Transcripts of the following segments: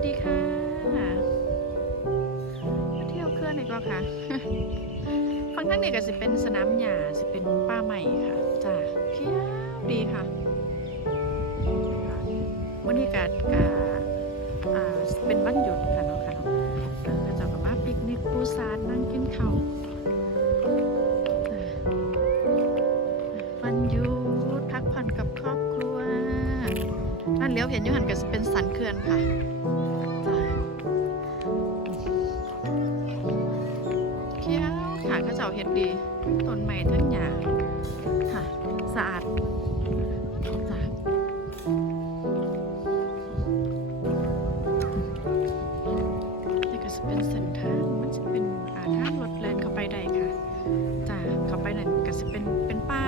วัสดีค่ะมาเที่ยวเคลื่อนอีกแล้วค่ะฟังทั้งนี้ก็จะเป็นสนามหญ้าจะเป็นป้าใหม่ค่ะจ้าเที่ยวดีค่ะค่ะวันนี้ก็ก็อ่าเป็นวันหยุดค่ะเนาะ เห็นอยูหันก็สิเป็นสันเขื่อนค่ะเขี้ยวค่ะเขาเจ้าเห็ดดีต้นใหม่ทั้งหญ้าค่ะ สะอาดจ้านี่ก็จะเป็นเส้นทางมันจะเป็นอาทางรถแลนเข้าไปได้ค่ะจ้าเข้าไปนั่นก็จะเป็นเป็นป่า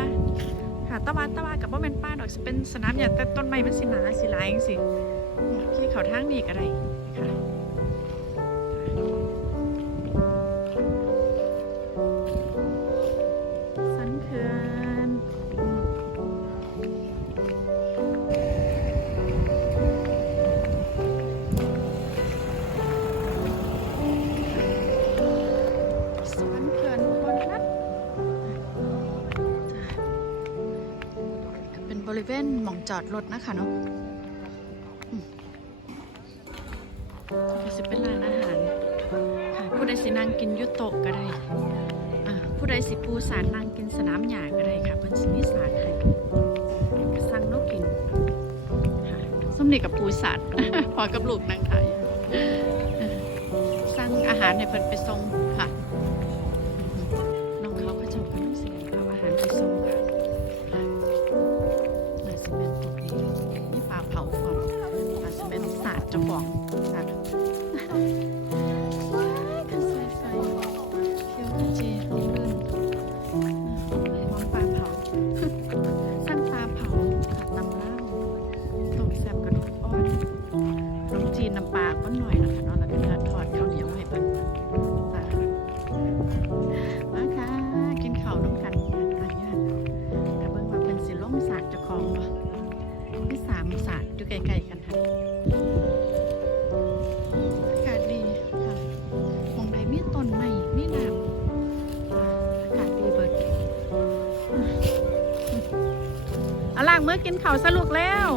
ตะวันตะวันกับว่าเป็นป้าดอกจะเป็นสนามหญ้าแต่ต้นไม้มันสิหนาสิหลายจังสิเนี่ยขี่เขาทางนี้ก็ได้ บริเวณหม่องจอดรถนะคะเนาะอืมก็สิเป็นร้านอาหารค่ะผู้ใดสินั่งกินยุโตะก็ได้ผู้ใดสิปูสารนางกินสนามหญ้าก็ได้ค่ะเพิ่นสิมีสารให้ก็สั่งนกกินค่ะส้มนี่กับปูสารพอกับลูกนางไทยสั่งอาหารให้เพิ่นไปส่ง สิลงสากเจ้าของบ่มีสามสากอยู่ไกลๆกันค่ะอากาศดีค่ะมองใดมีต้นไม้มีน้ำอากาศดีเบิดเอาล่างเมื่อกินข้าวสรุกแล้ว